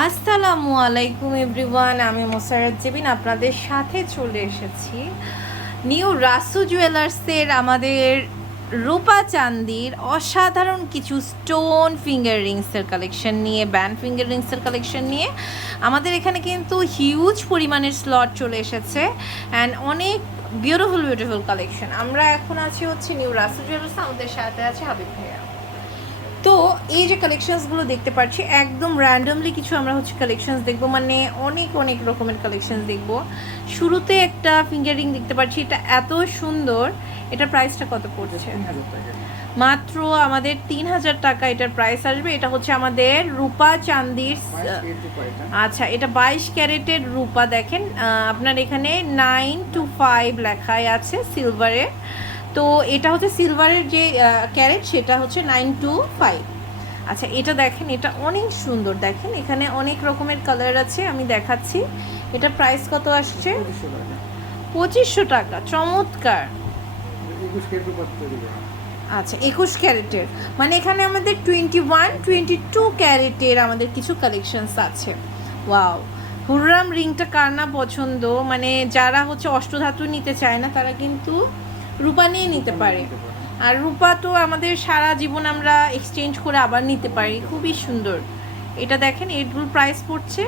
আসসালামু আলাইকুম এভরিওয়ান, আমি মুসাররাত জেবিন আপনাদের সাথে চলে এসেছি নিউ রাসু জুয়েলার্সের আমাদের রূপা চান্দির অসাধারণ কিছু স্টোন ফিঙ্গার রিংসের কালেকশন নিয়ে, ব্যান্ড ফিঙ্গার রিংসের কালেকশন নিয়ে। আমাদের এখানে কিন্তু হিউজ পরিমাণের স্লট চলে এসেছে অ্যান্ড অনেক বিউটিফুল কালেকশন। আমরা এখন আছি হচ্ছে নিউ রাসু জুয়েলার্স, আমাদের সাথে আছে হাবিব ভাইয়া। তো এই যে কালেকশনসগুলো দেখতে পাচ্ছি একদম র্যান্ডমলি কিছু আমরা হচ্ছে কালেকশনস দেখবো, মানে অনেক রকমের কালেকশনস দেখবো। শুরুতে একটা ফিঙ্গার রিং দেখতে পাচ্ছি, এটা এত সুন্দর। এটার প্রাইসটা কত পড়ছে? মাত্র আমাদের 3000 টাকা এটার প্রাইস আসবে। এটা হচ্ছে আমাদের রূপা চান্দির, আচ্ছা এটা 22 ক্যারেটের রূপা। দেখেন আপনার এখানে 9 to 5 লেখাই আছে সিলভারের। তো এটা হচ্ছে সিলভারের যে ক্যারেট, সেটা হচ্ছে 9 to 5। আচ্ছা এটা দেখেন, এটা অনেক সুন্দর। দেখেন এখানে অনেক রকমের কালার আছে, আমি দেখাচ্ছি। এটা প্রাইস কত আসছে? 2500 টাকা। চমৎকার। আচ্ছা 21 ক্যারেটের, মানে এখানে আমাদের 21, 22 ক্যারেটের আমাদের কিছু কালেকশনস আছে। ওয়াও, হুররাম রিংটা কার না পছন্দ, মানে যারা হচ্ছে অষ্টধাতু নিতে চায় না তারা কিন্তু রূপা নিয়ে নিতে পারে। আর রূপা তো আমাদের সারা জীবন আমরা এক্সচেঞ্জ করে আবার নিতে পারি। খুবই সুন্দর। এটা দেখেন এগুলোর প্রাইস পড়ছে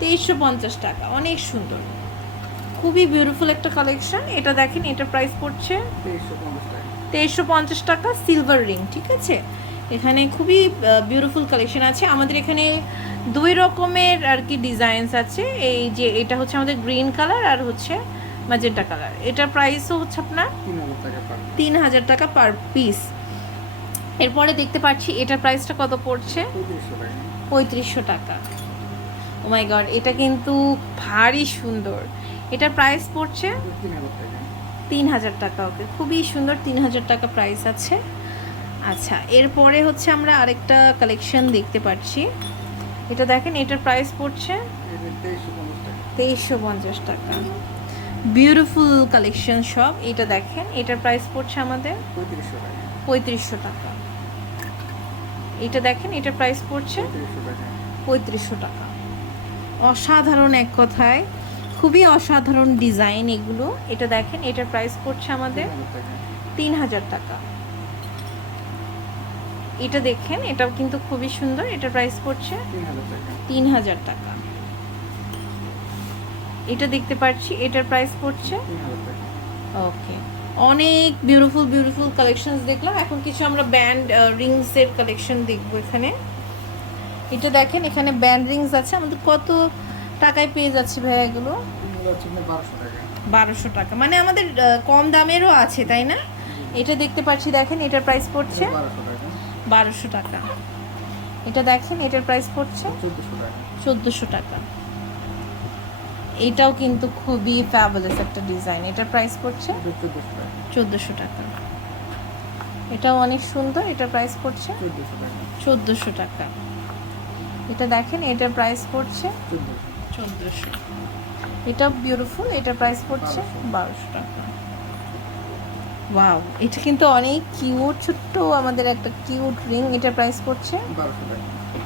2350 টাকা। অনেক সুন্দর, খুবই বিউটিফুল একটা কালেকশন। এটা দেখেন এটার প্রাইস পড়ছে 2350 টাকা। সিলভার রিং, ঠিক আছে। এখানে খুবই বিউটিফুল কালেকশন আছে। আমাদের এখানে দুই রকমের আর কি ডিজাইনস আছে। এই যে এটা হচ্ছে আমাদের গ্রিন কালার আর হচ্ছে ম্যাজেন্টা কালার। এটার প্রাইসও হচ্ছে আপনার 3000 টাকা পার পিস। এরপরে দেখতে পাচ্ছি এটার প্রাইসটা কত পড়ছে? 3500 টাকা। ও মাই গড, এটা কিন্তু ভারী সুন্দর। এটার প্রাইস পড়ছে 3000 টাকা। ওকে, খুবই সুন্দর। 3000 টাকা প্রাইস আছে। আচ্ছা এরপরে হচ্ছে আমরা আরেকটা কালেকশন দেখতে পাচ্ছি। এটা দেখেন এটার প্রাইস পড়ছে 2350 টাকা। বিউটিফুল কালেকশন সব। এটা দেখেন এটার প্রাইস পড়ছে আমাদের 3500 টাকা। এটা দেখেন এটার প্রাইস পড়ছে 3500 টাকা। অসাধারণ, এক কথায় খুবই অসাধারণ ডিজাইন এগুলো। এটা দেখেন এটার প্রাইস পড়ছে আমাদের 3000 টাকা। এটা দেখেন এটাও কিন্তু খুবই সুন্দর। এটার প্রাইস পড়ছে 3000 টাকা। এটা দেখতে পাচ্ছি এটার প্রাইস পড়ছে। ওকে, অনেক বিউটিফুল কালেকশনস দেখলাম। এখন কিছু আমরা ব্যান্ড রিংসের কালেকশন দেখবো এখানে। এটা দেখেন এখানে ব্যান্ড রিংস আছে। আমাদের কত টাকায় পেয়ে যাচ্ছে ভাইয়া এগুলো? 1200 টাকা, মানে আমাদের কম দামেরও আছে, তাই না? এটা দেখতে পাচ্ছি, দেখেন এটার প্রাইস পড়ছে 1200 টাকা। এটা দেখেন এটার প্রাইস পড়ছে 1400 টাকা। এটাও কিন্তু খুবই ফ্যাবুলাস একটা ডিজাইন। এটার প্রাইস পড়ছে 1400 টাকা। এটাও অনেক সুন্দর। এটার প্রাইস পড়ছে 1400 টাকা। এটা দেখেন এটার প্রাইস পড়ছে 1400। এটাও বিউটিফুল। এটার প্রাইস পড়ছে 1200 টাকা। ওয়াও, এটা কিন্তু অনেক কিউট, ছোট্ট আমাদের একটা কিউট রিং। এটার প্রাইস পড়ছে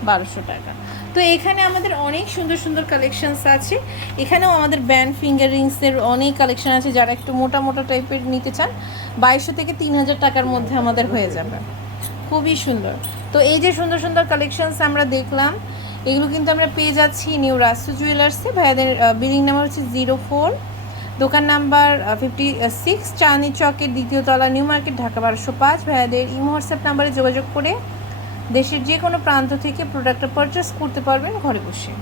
1200 টাকা। তো এখানে আমাদের অনেক সুন্দর কালেকশনস আছে। এখানেও আমাদের ব্যান্ড ফিঙ্গার রিংসের অনেক কালেকশন আছে। যারা একটু মোটা টাইপের নিতে চান 2200 থেকে 3000 টাকার মধ্যে আমাদের হয়ে যাবে। খুবই সুন্দর। তো এই যে সুন্দর কালেকশনস আমরা দেখলাম, এগুলো কিন্তু আমরা পেয়ে যাচ্ছি নিউ রাসু জুয়েলার্সে। ভাইয়াদের বিলিং নাম্বার হচ্ছে 04, দোকান নাম্বার 56, চাঁদনি চকের 2য় তলা, নিউ মার্কেট, ঢাকা 1205। ভাইয়াদের ইমো হোয়াটসঅ্যাপ নাম্বারে যোগাযোগ করে দেশের যে কোনো প্রান্ত থেকে প্রোডাক্টটা পারচেস করতে পারবেন ঘরে বসে।